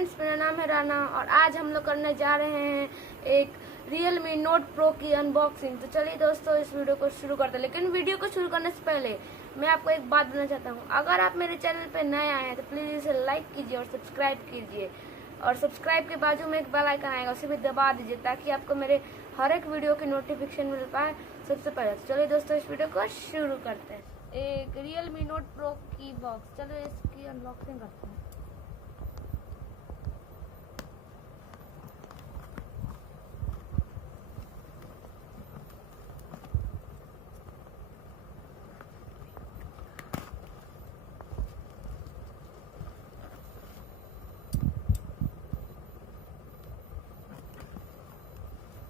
Friends, मेरा नाम है राना और आज हम लोग करने जा रहे हैं एक Realme Note Pro की अनबॉक्सिंग। तो चलिए दोस्तों इस वीडियो को शुरू करते हैं। लेकिन वीडियो को शुरू करने से पहले मैं आपको एक बात बोलना चाहता हूँ। अगर आप मेरे चैनल पे नए आए हैं तो प्लीज़ इसे लाइक कीजिए और सब्सक्राइब कीजिए। और सब्सक्राइब के बाजू में एक बेल आइकन आएगा, उसे भी दबा दीजिए ताकि आपको मेरे हर एक वीडियो की नोटिफिकेशन मिल पाए सबसे पहले। तो चलिए दोस्तों इस वीडियो को शुरू करते हैं। एक Realme Note Pro की बॉक्स, चलो इसकी अनबॉक्सिंग करते हैं।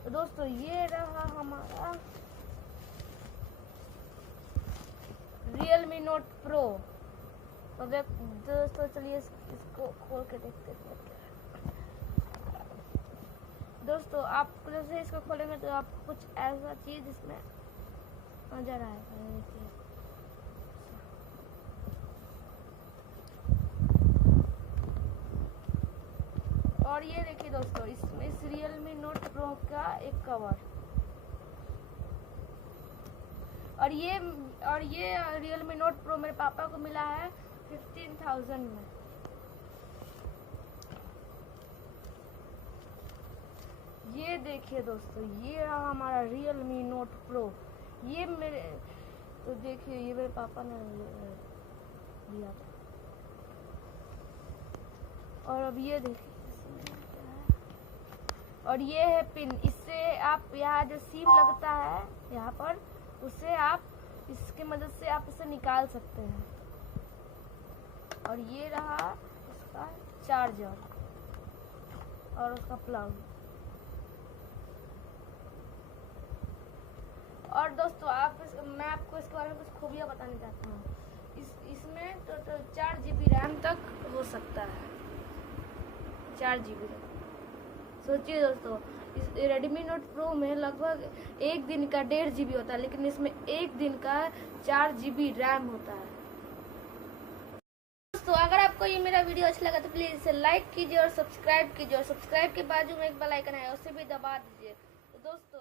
तो दोस्तों ये रहा हमारा Realme Note Pro। तो दोस्तों चलिए इसको खोल के देखते हैं। दोस्तों आप जैसे इसको खोलेंगे तो आपको कुछ ऐसा चीज इसमें नजर आएगा। और ये देखिए दोस्तों इसमें इस Realme Note Pro का एक कवर और ये Realme Note Pro मेरे पापा को मिला है 15,000 में। ये देखिए दोस्तों ये रहा हमारा Realme Note Pro। ये मेरे तो देखिए ये मेरे पापा ने लिया था। और अब ये देखिए और ये है पिन। इससे आप यहाँ जो सीम लगता है यहाँ पर, उसे आप इसकी मदद से आप इसे निकाल सकते हैं। और ये रहा इसका चार्जर और उसका प्लग। और दोस्तों मैं आपको इसके बारे में कुछ खूबियाँ बताना चाहता हूँ। इसमें तो 4 GB रैम तक हो सकता है। 4 GB रैम। सोचिए दोस्तों इस Redmi Note Pro में लगभग एक दिन का 1.5 GB होता है, लेकिन इसमें एक दिन का 4 GB रैम होता है। दोस्तों अगर आपको ये मेरा वीडियो अच्छा लगा तो प्लीज़ इसे लाइक कीजिए और सब्सक्राइब कीजिए। और सब्सक्राइब के बाजू में एक बेल आइकन है, उसे भी दबा दीजिए। तो दोस्तों